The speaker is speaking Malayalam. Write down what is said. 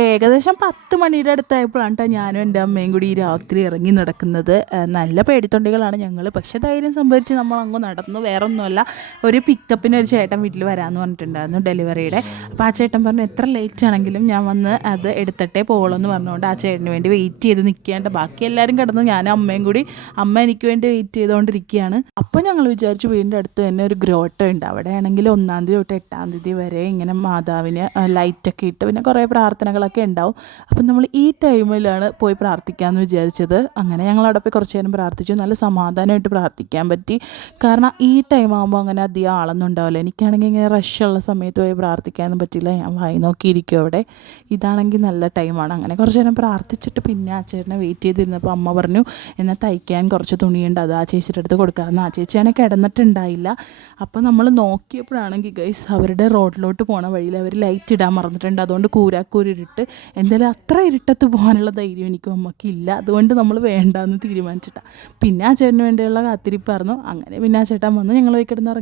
ഏകദേശം 10 മണിയുടെ അടുത്തായപ്പോഴാണ് ട്ടോ ഞാനും എൻ്റെ അമ്മയും കൂടി ഈ രാത്രി ഇറങ്ങി നടക്കുന്നത്. നല്ല പേടിത്തൊണ്ടികളാണ് ഞങ്ങൾ. പക്ഷേ ധൈര്യം സംഭരിച്ച് നമ്മൾ അങ്ങ് നടന്നു. വേറെ ഒന്നുമല്ല, ഒരു പിക്കപ്പിന് ഒരു ചേട്ടൻ വീട്ടിൽ വരാമെന്ന് പറഞ്ഞിട്ടുണ്ടായിരുന്നു ഡെലിവറിയുടെ. അപ്പോൾ ആ ചേട്ടൻ പറഞ്ഞു എത്ര ലേറ്റ് ആണെങ്കിലും ഞാൻ വന്ന് അത് എടുത്തിട്ടേ പോകുള്ളൂ എന്ന് പറഞ്ഞുകൊണ്ട് ആ ചേട്ടന് വേണ്ടി വെയിറ്റ് ചെയ്ത് നിൽക്കേണ്ട. ബാക്കി എല്ലാവരും കിടന്നു, ഞാനും അമ്മയും കൂടി. അമ്മ എനിക്ക് വേണ്ടി വെയിറ്റ് ചെയ്തുകൊണ്ടിരിക്കുകയാണ്. അപ്പോൾ ഞങ്ങൾ വിചാരിച്ചു വീടിൻ്റെ അടുത്ത് തന്നെ ഒരു ഗ്രോട്ടോ ഉണ്ട്. അവിടെ ആണെങ്കിൽ 1-ാം തീയതി തൊട്ട് 8-ാം തീയതി വരെ ഇങ്ങനെ മാതാവിന് ലൈറ്റൊക്കെ ഇട്ട് പിന്നെ കുറേ പ്രാർത്ഥനകളൊക്കെ ഉണ്ടാവും. അപ്പം നമ്മൾ ഈ ടൈമിലാണ് പോയി പ്രാർത്ഥിക്കാമെന്ന് വിചാരിച്ചത്. അങ്ങനെ ഞങ്ങൾ അവിടെ പോയി കുറച്ച് നേരം പ്രാർത്ഥിച്ചു. നല്ല സമാധാനമായിട്ട് പ്രാർത്ഥിക്കാൻ പറ്റി. കാരണം ഈ ടൈം ആകുമ്പോൾ അങ്ങനെ അധികം ആളൊന്നും ഉണ്ടാവില്ല. എനിക്കാണെങ്കിൽ ഇങ്ങനെ റഷുള്ള സമയത്ത് പോയി പ്രാർത്ഥിക്കാനൊന്നും പറ്റില്ല. ഞാൻ വായി നോക്കിയിരിക്കും അവിടെ. ഇതാണെങ്കിൽ നല്ല ടൈമാണ്. അങ്ങനെ കുറച്ച് നേരം പ്രാർത്ഥിച്ചിട്ട് പിന്നെ ആ ചേട്ടനെ വെയിറ്റ് ചെയ്തിരുന്നപ്പോൾ അമ്മ പറഞ്ഞു എന്നാൽ തയ്ക്കാൻ കുറച്ച് തുണിയുണ്ട്, അത് ആ ചേച്ചിയുടെ അടുത്ത് കൊടുക്കാമെന്ന്. ആ ചേച്ചിയാണെങ്കിൽ കിടന്നിട്ടുണ്ടായില്ല. അപ്പോൾ നമ്മൾ നോക്കിയപ്പോഴാണെങ്കിൽ ഗൈസ് അവരുടെ റോഡിലോട്ട് പോണ വഴിയിൽ അവർ ലൈറ്റ് ഇടാൻ മറന്നിട്ടുണ്ട്. അതുകൊണ്ട് കൂരാക്കൂരിട്ട് എന്തായാലും അത്ര ഇരുട്ടത്ത് പോകാനുള്ള ധൈര്യം എനിക്കും അമ്മയ്ക്കില്ല. അതുകൊണ്ട് നമ്മൾ വേണ്ടാന്ന് തീരുമാനിച്ചിട്ടാണ്. പിന്നെ ആ ചേട്ടന് വേണ്ടിയുള്ള കാത്തിരിപ്പായിരുന്നു. അങ്ങനെ പിന്നെ ആ ചേട്ടൻ വന്ന് ഞങ്ങൾ പോയി കിടന്നിറങ്ങി.